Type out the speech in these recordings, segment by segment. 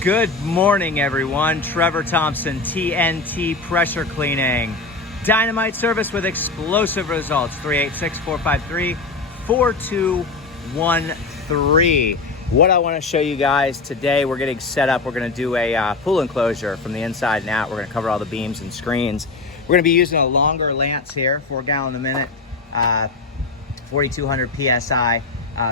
Good morning, everyone. Trevor Thompson, TNT Pressure Cleaning. Dynamite service with explosive results. 386-453-4213. What I want to show you guys today, we're getting set up. We're going to do a pool enclosure from the inside and out. We're going to cover all the beams and screens. We're going to be using a longer lance here, 4 gallon a minute, 4,200 PSI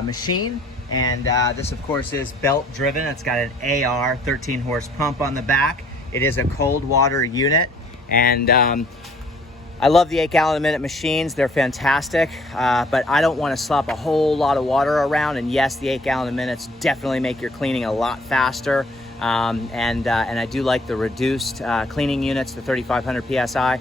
machine. And this, of course, is belt driven. It's got an AR 13 horse pump on the back. It is a cold water unit. And I love the 8 gallon a minute machines. They're fantastic, but I don't want to slop a whole lot of water around. And yes, the 8 gallon a minutes definitely make your cleaning a lot faster. And I do like the reduced cleaning units, the 3,500 PSI.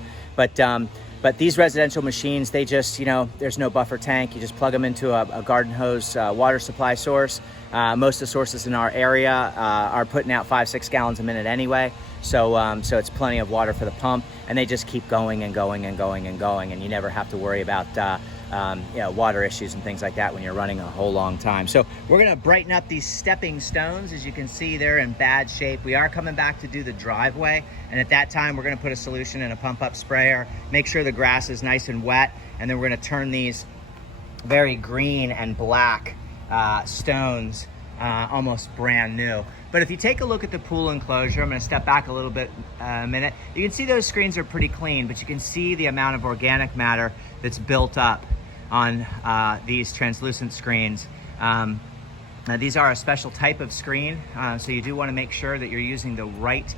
But these residential machines, they just, there's no buffer tank. You just plug them into a garden hose water supply source. Most of the sources in our area are putting out 5-6 gallons a minute anyway. So it's plenty of water for the pump, and they just keep going and going and going and going, and you never have to worry about water issues and things like that when you're running a whole long time. So we're gonna brighten up these stepping stones. As you can see, they're in bad shape. We are coming back to do the driveway, and at that time we're gonna put a solution in a pump up sprayer, make sure the grass is nice and wet, and then we're gonna turn these very green and black stones almost brand new. But if you take a look at the pool enclosure, I'm going to step back a little bit a minute. You can see those screens are pretty clean, but you can see the amount of organic matter that's built up on these translucent screens. Now these are a special type of screen, so you do want to make sure that you're using the right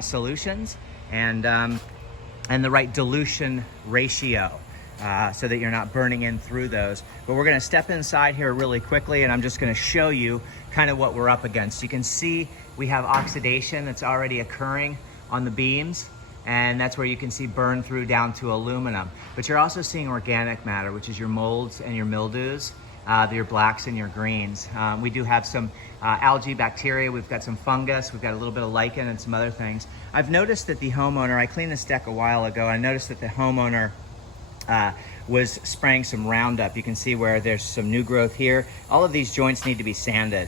solutions and the right dilution ratio. So that you're not burning in through those. But we're gonna step inside here really quickly, and I'm just gonna show you kind of what we're up against. You can see we have oxidation that's already occurring on the beams, and that's where you can see burn through down to aluminum. But you're also seeing organic matter, which is your molds and your mildews, your blacks and your greens. We do have some algae, bacteria, we've got some fungus, we've got a little bit of lichen and some other things. I've noticed that the homeowner, I cleaned this deck a while ago, I noticed that the homeowner was spraying some Roundup. You can see where there's some new growth here. All of these joints need to be sanded.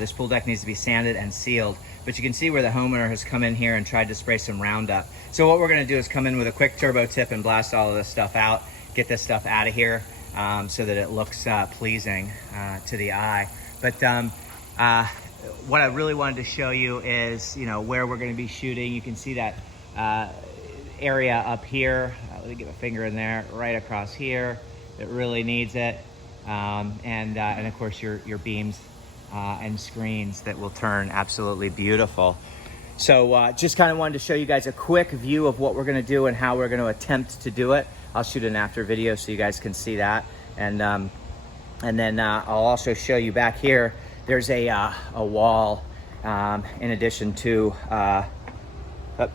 This pool deck needs to be sanded and sealed. But you can see where the homeowner has come in here and tried to spray some Roundup. So what we're gonna do is come in with a quick turbo tip and blast all of this stuff out, get this stuff out of here so that it looks pleasing to the eye. But what I really wanted to show you is, where we're gonna be shooting. You can see that area up here. Let me get my finger in there, right across here. It really needs it. And of course your beams and screens that will turn absolutely beautiful. So just kind of wanted to show you guys a quick view of what we're gonna do and how we're gonna attempt to do it. I'll shoot an after video so you guys can see that. And then I'll also show you back here, there's a wall in addition to,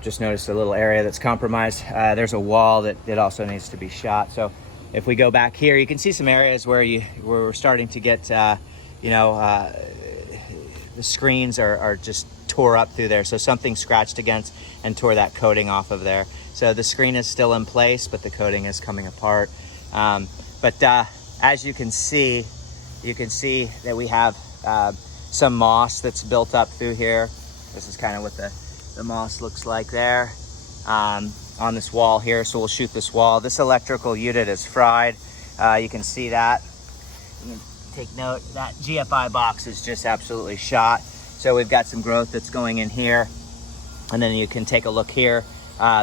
just noticed a little area that's compromised. There's a wall that also needs to be shot. So if we go back here, you can see some areas where we're starting to get, the screens are just tore up through there. So something scratched against and tore that coating off of there. So the screen is still in place, but the coating is coming apart. But as you can see that we have some moss that's built up through here. This is kind of what the moss looks like there on this wall here. So we'll shoot this wall. This electrical unit is fried. You can see that. You can take note, that GFI box is just absolutely shot. So we've got some growth that's going in here. And then you can take a look here.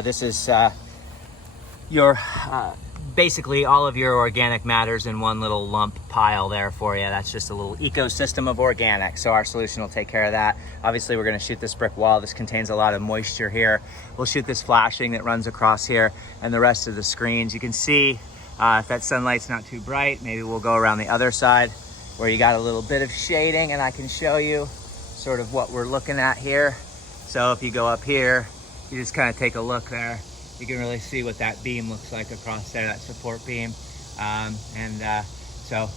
This is your basically all of your organic matters in one little lump pile there for you. That's just a little ecosystem of organic. So our solution will take care of that. Obviously we're gonna shoot this brick wall. This contains a lot of moisture here. We'll shoot this flashing that runs across here and the rest of the screens. You can see if that sunlight's not too bright, maybe we'll go around the other side where you got a little bit of shading, and I can show you sort of what we're looking at here. So if you go up here, you just kind of take a look there. You can really see what that beam looks like across there, that support beam. So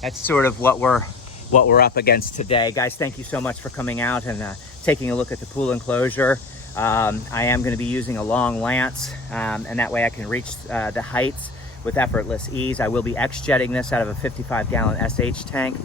that's sort of what we're up against today. Guys, thank you so much for coming out and taking a look at the pool enclosure. I am gonna be using a long lance, and that way I can reach the heights with effortless ease. I will be X-jetting this out of a 55-gallon SH tank.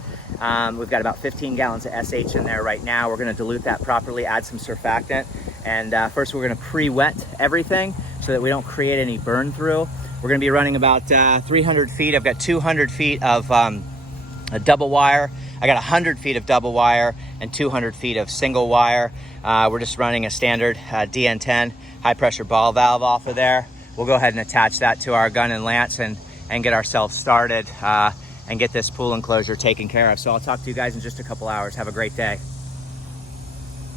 We've got about 15 gallons of SH in there right now. We're gonna dilute that properly, add some surfactant, and first we're gonna pre-wet everything so that we don't create any burn through. We're gonna be running about 300 feet. I've got 200 feet of a double wire. I got 100 feet of double wire and 200 feet of single wire. We're just running a standard DN10 high pressure ball valve off of there. We'll go ahead and attach that to our gun and lance and get ourselves started and get this pool enclosure taken care of. So I'll talk to you guys in just a couple hours. Have a great day.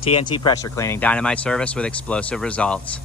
TNT pressure cleaning, dynamite service with explosive results.